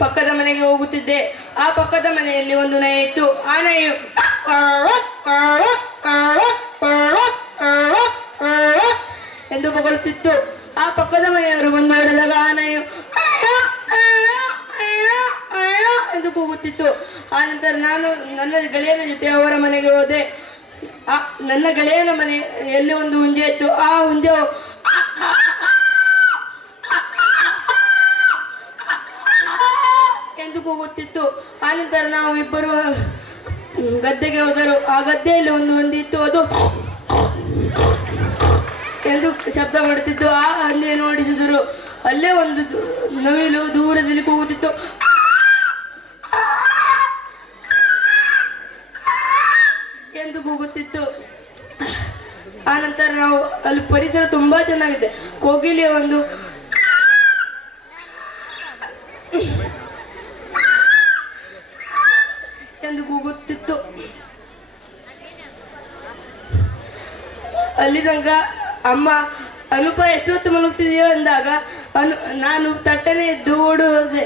ಪಕ್ಕದ ಮನೆಗೆ ಹೋಗುತ್ತಿದ್ದೆ. ಆ ಪಕ್ಕದ ಮನೆಯಲ್ಲಿ ಒಂದು ನಾಯಿ ಇತ್ತು. ಆ ನಾಯಿಯು ಎಂದು ಬೊಗಳುತ್ತಿತ್ತು. ಆ ಪಕ್ಕದ ಮನೆಯವರು ಬಂದು ನೋಡಿದಾಗ ಆ ನಾಯಿಯು ಎಂದು ಕೂಗುತ್ತಿತ್ತು. ಆ ನಂತರ ನಾನು ನನ್ನ ಗೆಳೆಯನ ಜೊತೆ ಅವರ ಮನೆಗೆ ಹೋದೆ. ನನ್ನ ಗೆಳೆಯನ ಮನೆಯಲ್ಲಿ ಒಂದು ಹುಂಜೆ ಇತ್ತು. ಆ ಹುಂಜೆ ಎಂದು ಕೂಗುತ್ತಿತ್ತು. ಆನಂತರ ನಾವು ಇಬ್ಬರು ಗದ್ದೆಗೆ ಹೋದರು. ಆ ಗದ್ದೆಯಲ್ಲಿ ಒಂದು ಹಂದಿ ಇತ್ತು. ಅದು ಎಂದು ಶಬ್ದ ಮಾಡುತ್ತಿತ್ತು. ಆ ಹಂದಿ ನೋಡಿಸಿದರು. ಅಲ್ಲೇ ಒಂದು ನವಿಲು ದೂರದಲ್ಲಿ ಕೂಗುತ್ತಿತ್ತು. ಎಂದು ಕೂಗುತ್ತಿತ್ತು. ಆನಂತರ ನಾವು ಅಲ್ಲಿ ಪರಿಸರ ತುಂಬಾ ಚೆನ್ನಾಗಿದೆ. ಕೋಗಿಲೆಯ ಒಂದು ಎಂದು ಕೂಗುತ್ತಿತ್ತು. ಅಲ್ಲಿ ತನಕ ಅಮ್ಮ ಅನುಪ ಎಷ್ಟೊತ್ತು ಮಲಗುತ್ತಿದೆಯೋ ಎಂದಾಗ ನಾನು ತಟ್ಟನೆ ಎದ್ದು ಓಡಿ ಹೋದೆ.